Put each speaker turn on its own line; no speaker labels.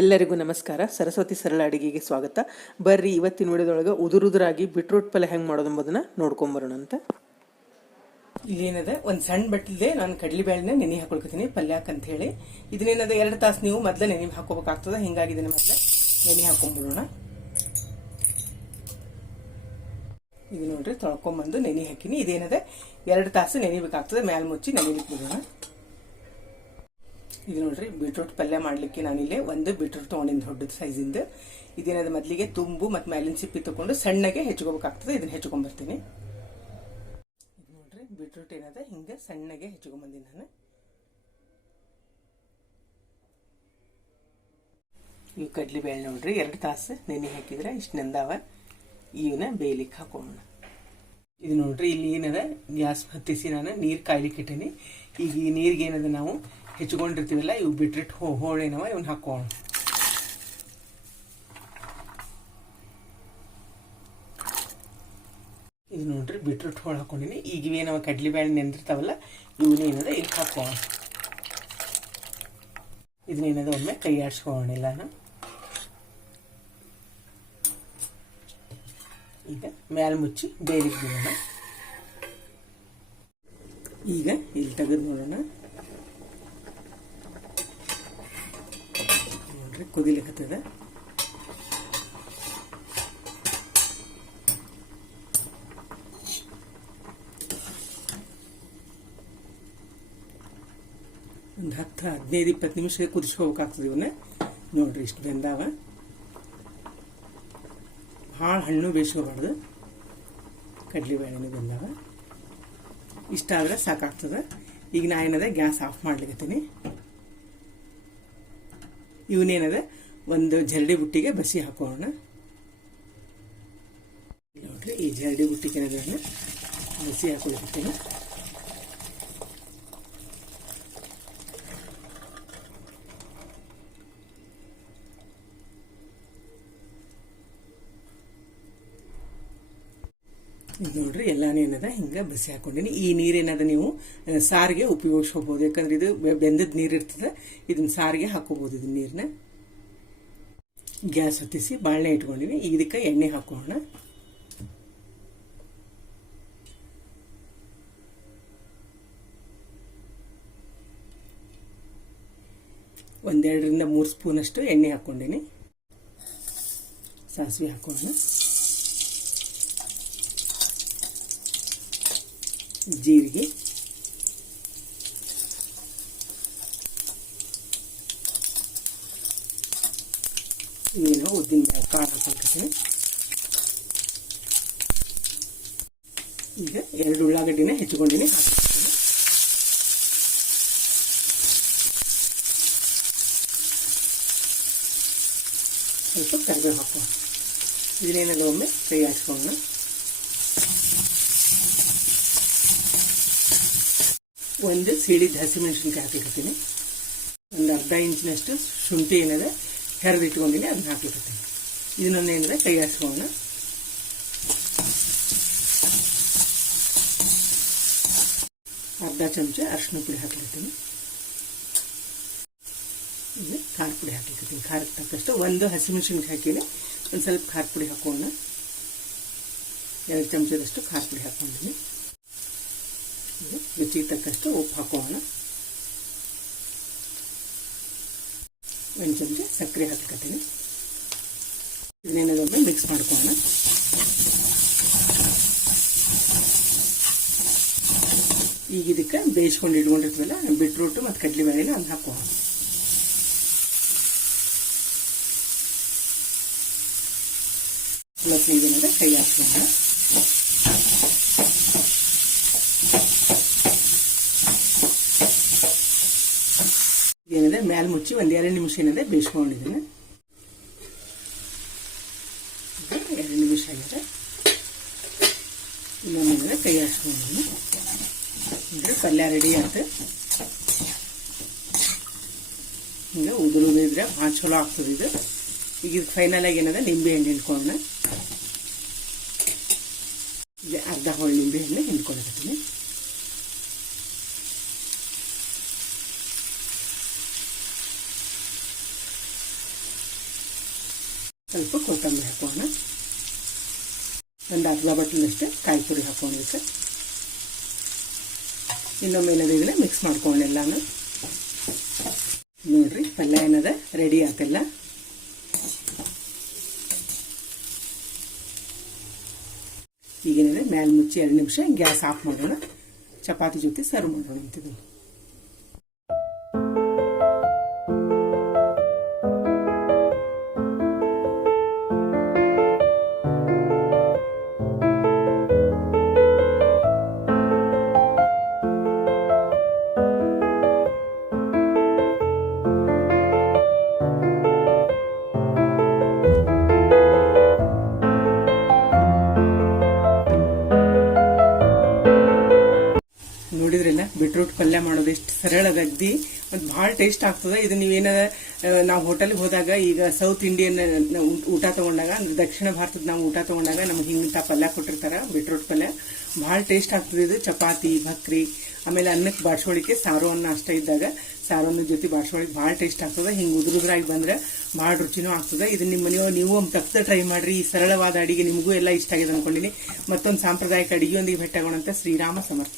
ಎಲ್ಲರಿಗೂ ನಮಸ್ಕಾರ. ಸರಸ್ವತಿ ಸರಳ ಅಡಿಗೆಗೆ ಸ್ವಾಗತ. ಬರ್ರಿ, ಇವತ್ತಿನ ವಿಡಿಯೋದೊಳಗೆ ಉದುರುದುರಾಗಿ ಬಿಟ್ರೋಟ್ ಪಲ್ಯ ಹೆಂಗೆ ಮಾಡೋದು ಎಂಬುದನ್ನ ನೋಡ್ಕೊಂಬರೋಣ ಅಂತ ಇಲ್ಲೇನದ ಒಂದು ಸಣ್ಣ ಬಟ್ಟಲಿದೆ ನಾನು ಕಡಲೆಬೇಳೆನ ನೆನೆ ಹಾಕೊಳ್ಕೊತೀನಿ ಪಲ್ಯಕ್ಕೆ ಅಂತ ಹೇಳಿ ಇದನ್ನೇನದ, ಎರಡು ತಾಸು ನೀವು ಮೊದಲೇ ನೆನೆ ಹಾಕೋಬೇಕಾಗ್ತದ, ಹಿಂಗಾಗಿ ಇದನ್ನ ಮೊದಲೇ ನೆನೆ ಹಾಕೊಂಡ್ಬಿಡೋಣ ಇದು ನೋಡ್ರಿ, ತೊಳ್ಕೊಂಬಂದು ನೆನೆ ಹಾಕಿನಿ. ಇದೇನದ, ಎರಡು ತಾಸು ನೆನಿಬೇಕಾಗ್ತದೆ, ಮ್ಯಾಲ್ ಮುಚ್ಚಿ ನೆನೆಲಿಕ್ಕೆ ಬಿಡೋಣ ಇದು ನೋಡ್ರಿ ಬೀಟ್ರೂಟ್ ಪಲ್ಯ ಮಾಡ್ಲಿಕ್ಕೆ ನಾನಿಲ್ಲಿ ಒಂದು ಬೀಟ್ರೂಟ್ ತೊಗೊಂಡಿನಿ, ದೊಡ್ಡದ ಸೈಜಿಂದ ಇದೇನದ ಮೊದಲಿಗೆ ತುಂಬು ಮತ್ತು ಮ್ಯಾಲಿನ ಸಿಪ್ಪಿ ತಗೊಂಡು ಸಣ್ಣಗೆ ಹೆಚ್ಕೋಬೇಕಾಗ್ತದೆ, ಇದನ್ನ ಹೆಚ್ಕೊಂಡ್ಬರ್ತೀನಿ ಇದು ನೋಡ್ರಿ ಬೀಟ್ರೂಟ್ ಏನದ, ಹಿಂಗೆ ಸಣ್ಣಗೆ ಹೆಚ್ಕೊಂಬಂದಿನಿ ನಾನು. ಇವು ಕಡ್ಲಿ ಬೇಳೆ ನೋಡ್ರಿ, ಎರಡು ತಾಸು ನೆನೆ ಹಾಕಿದ್ರೆ ಇಷ್ಟು ನೆಂದಾವ. ಇವನ್ನ ಬೇಯಲಿಕ್ಕೆ ಹಾಕೋಣ. ಇದು ನೋಡ್ರಿ, ಇಲ್ಲಿ ಏನದ, ಗ್ಯಾಸ್ ಹತ್ತಿಸಿ ನಾನು ನೀರು ಕಾಯ್ಲಿಕ್ಕೆ ಇಟ್ಟೀನಿ. ಈಗ ಈ ನೀರಿಗೆ ಏನದ ನಾವು ಹೆಚ್ಕೊಂಡಿರ್ತೀವಲ್ಲ ಇವು ಬಿಟ್ರಿಟ್ಟು ಹೋ ಹೋಳೇನವ ಇವನ್ನ ಹಾಕೋಣ ಇದು ನೋಡ್ರಿ, ಬಿಟ್ರೂಟ್ ಹೋಳು ಹಾಕೊಂಡಿನಿ. ಈಗ ಇವೇನವ ಕಡ್ಲಿ ಬೇಳೆ ನೆಂದಿರ್ತಾವಲ್ಲ ಇವನ್ನೇನದ ಇಲ್ಲಿ ಹಾಕೋಣ ಇದನ್ನೇನದ ಒಮ್ಮೆ ಕೈ ಎಲ್ಲಾನು ಈಗ ಮ್ಯಾಲ ಮುಚ್ಚಿ ಬೇರೆ ಬಿಡೋಣ. ಈಗ ಇಲ್ಲಿ ತೆಗೆದು ನೋಡೋಣ. ನೋಡ್ರಿ ಕುದಿಲಿಕ್ಕತ್ತದ ಒಂದು ಹತ್ತು ಹದಿನೈದು ಇಪ್ಪತ್ತು ನಿಮಿಷ ಕುದಿಸ್ಕೋಬೇಕಾಗ್ತದೆ ಇವನ್ನ. ನೋಡ್ರಿ ಇಷ್ಟು ಬೆಂದಾವ. ಭಾಳ ಹಣ್ಣು ಬೇಯಿಸ್ಕೋಬಾರ್ದು. ಕಡ್ಲೆಬೇಳೆನೂ ಬೆಂದಾವ. ಇಷ್ಟ ಆದರೆ ಸಾಕಾಗ್ತದೆ. ಈಗ ನಾ ಏನದ ಗ್ಯಾಸ್ ಆಫ್ ಮಾಡ್ಲಿಕತ್ತೀನಿ. ಇವನೇನದ? ಒಂದು ಜರಡಿ ಬುಟ್ಟಿಗೆ ಬಸಿ ಹಾಕೋಣ. ನೋಡ್ರಿ ಈ ಜರಡಿ ಬುಟ್ಟಿಗೆ ಬಸಿ ಹಾಕೊಳ್ತೀನಿ ಈಗ ನೋಡ್ರಿ ಎಲ್ಲಾನು ಏನದ? ಹಿಂಗೆ ಬಿಸಿ ಹಾಕೊಂಡಿನಿ. ಈ ನೀರೇನದ ನೀವು ಸಾರಿಗೆ ಉಪಯೋಗಿಸ್ಕೋಬಹುದು ಯಾಕಂದ್ರೆ ಇದು ಬೆಂದದ ನೀರು ಇರ್ತದೆ. ಇದನ್ನ ಸಾರಿಗೆ ಹಾಕೋಬೋದು ಇದನ್ನ ನೀರನ್ನ ಗ್ಯಾಸ್ ಹೊತ್ತಿಸಿ ಬಾಳೆ ಇಟ್ಕೊಂಡಿನಿ ಇದಕ್ಕೆ ಎಣ್ಣೆ ಹಾಕೋಣ. ಒಂದೆರಡರಿಂದ ಮೂರು ಸ್ಪೂನಷ್ಟು ಎಣ್ಣೆ ಹಾಕೊಂಡಿನಿ. ಸಾಸಿವೆ ಹಾಕೋಣ. ಜೀರಿಗೆ. ಏನು ಉದ್ದಿನ ಕಾಳು ಹಾಕೊಳ್ತೀನಿ ಈಗ ಎರಡು ಉಳ್ಳಾಗಡ್ಡಿನ ಹೆಚ್ಚಿಕೊಂಡಿನಿ ಹಾಕಿರ್ತೀನಿ. ಸ್ವಲ್ಪ ಕರಿಬೇವು ಹಾಕೋ ಇದನ್ನೇನೆಲ್ಲ ಒಮ್ಮೆ ಕೈ ಹಾಕ್ಸ್ಕೊಳ್ಳೋಣ ಒಂದು ಸಿಡಿದ ಹಸಿಮೆಣಸಿನ್ಕಾಯಿ ಹಾಕಿರ್ತೀನಿ ಒಂದು ಅರ್ಧ ಇಂಚಿನಷ್ಟು ಶುಂಠಿ ಏನಿದೆ ಹೆರೆದು ಇಟ್ಕೊಂಡಿನಿ ಅದನ್ನ ಹಾಕಿರ್ತೀನಿ ಇದನ್ನ ಏನಿದೆ ಕೈ ಅರ್ಧ ಚಮಚ ಅರಿಶಿನ ಪುಡಿ ಹಾಕಿರ್ತೀನಿ ಇದು ಖಾರ ಪುಡಿ ಹಾಕಿರ್ತೀನಿ ಖಾರಕ್ಕೆ ತಕ್ಕಷ್ಟು ಒಂದು ಹಸಿಮೆಣಸಿನ್ಕಾಯಿ ಹಾಕಿನಿ. ಒಂದು ಸ್ವಲ್ಪ ಖಾರ ಪುಡಿ ಹಾಕೋಣ. ಎರಡು ಚಮಚದಷ್ಟು ಖಾರ ಪುಡಿ ಹಾಕೊಂಡಿನಿ ಇದು ರುಚಿಗೆ ತಕ್ಕಷ್ಟು ಉಪ್ಪು ಹಾಕೋಣ. ಒಂದು ಚಮಚ ಸಕ್ಕರೆ ಹಾಕತ್ತೀನಿ ಇದನ್ನೇನದೊಮ್ಮೆ ಮಿಕ್ಸ್ ಮಾಡ್ಕೋಣ. ಈಗ ಇದಕ್ಕೆ ಬೇಯಿಸ್ಕೊಂಡು ಇಟ್ಕೊಂಡಿರ್ತೀವಲ್ಲ ಬಿಟ್ರೂಟು ಮತ್ತು ಕಡಲೆಬೇಳೆನ ಅದನ್ನ ಹಾಕೋಣ. ಸ್ವಲ್ಪ ಇದನ್ನ ಕೈ ಹಾಕೋಣ ಏನಿದೆ ಮ್ಯಾಲ್ ಮುಚ್ಚಿ ಒಂದು ಎರಡು ನಿಮಿಷ ಏನಿದೆ ಬೇಯಿಸ್ಕೊಂಡಿದ್ದೀನಿ. ಎರಡು ನಿಮಿಷ ಆಗಿದೆ. ಇನ್ನೊಂದು ಕೈ ಹಾಸ್ಕೊಂಡಿದ್ದೀನಿ ಅಂದ್ರೆ ಪಲ್ಯ ರೆಡಿ ಆಯ್ತು. ಹಿಂಗೆ ಉದುರು ಇದ್ರೆ ಭಾಳ ಚಲೋ ಆಗ್ತದೆ ಇದು. ಈಗ ಇದು ಫೈನಲ್ ಆಗಿ ಏನದ? ನಿಂಬೆ ಹಣ್ಣು ಹಿಂಡ್ಕೊಳ್ಳೋಣ. ಅರ್ಧ ಹೋಳು ನಿಂಬೆ ಹಣ್ಣು ಹಿಂಡ್ಕೊಳಕತ್ತೀನಿ ಸ್ವಲ್ಪ ಕೊತ್ತಂಬರಿ ಹಾಕೋಣ. ಒಂದು ಅರ್ಧ ಬಟ್ಟಲಷ್ಟು ಕಾಯಿ ತುರಿ ಹಾಕೋಣಕ್ಕೆ ಇನ್ನೊಮ್ಮೆ ಏನದ ಮಿಕ್ಸ್ ಮಾಡ್ಕೊಂಡೆಲ್ಲಾನು ನೋಡ್ರಿ, ಪಲ್ಯ ಏನದ? ರೆಡಿ ಆತಲ್ಲ. ಈಗೇನಿದೆ ಮ್ಯಾಲ್ ಮುಚ್ಚಿ ಎರಡು ನಿಮಿಷ ಗ್ಯಾಸ್ ಆಫ್ ಮಾಡೋಣ. ಚಪಾತಿ ಜೊತೆ ಸರ್ವ್ ಮಾಡೋಣ ಅಂತಿದ್ದೀನಿ ಬೀಟ್ರೂಟ್ ಪಲ್ಯ ಮಾಡೋದು ಎಷ್ಟು ಸರಳ ಅದಿ ಮತ್ತು ಭಾಳ ಟೇಸ್ಟ್ ಆಗ್ತದೆ. ಇದು ನೀವೇನ ನಾವು ಹೋಟೆಲ್ಗೆ ಹೋದಾಗ ಈಗ ಸೌತ್ ಇಂಡಿಯನ್ ಊಟ ತಗೊಂಡಾಗ, ಅಂದ್ರೆ ದಕ್ಷಿಣ ಭಾರತದ ನಾವು ಊಟ ತಗೊಂಡಾಗ ನಮ್ಗೆ ಹಿಂಗಿಂತ ಪಲ್ಯ ಕೊಟ್ಟಿರ್ತಾರೆ ಬೀಟ್ರೂಟ್ ಪಲ್ಯ. ಭಾಳ ಟೇಸ್ಟ್ ಆಗ್ತದೆ ಇದು. ಚಪಾತಿ ಭಕ್ರಿ ಆಮೇಲೆ ಅನ್ನಕ್ಕೆ ಬಾಡ್ಸೋಳಿಕೆ ಸಾರು ಅನ್ನ ಅಷ್ಟ ಇದ್ದಾಗ. ಸಾರು ಅನ್ನದ ಜೊತೆ ಬಾಡ್ಸೋಳಿಗೆ ಭಾಳ ಟೇಸ್ಟ್ ಆಗ್ತದೆ. ಹಿಂಗೆ ಉದುರುದ್ರಾಗಿ ಬಂದ್ರೆ ಭಾಳ ರುಚಿನೂ ಆಗ್ತದೆ. ಇದು ನಿಮ್ಮ ಮನೆಯೋ ನೀವು ಒಂದು ತಪ್ಪದ ಟ್ರೈ ಮಾಡಿರಿ. ಈ ಸರಳವಾದ ಅಡಿಗೆ ನಿಮಗೂ ಎಲ್ಲ ಇಷ್ಟ ಆಗಿದೆ ಅಂದ್ಕೊಂಡಿನಿ ಮತ್ತೊಂದು ಸಾಂಪ್ರದಾಯಿಕ ಅಡಿಗೆಯೊಂದಿಗೆ ಭೇಟಿಯಾಗೋಣಂತ ಶ್ರೀರಾಮ ಸಮರ್ಥ.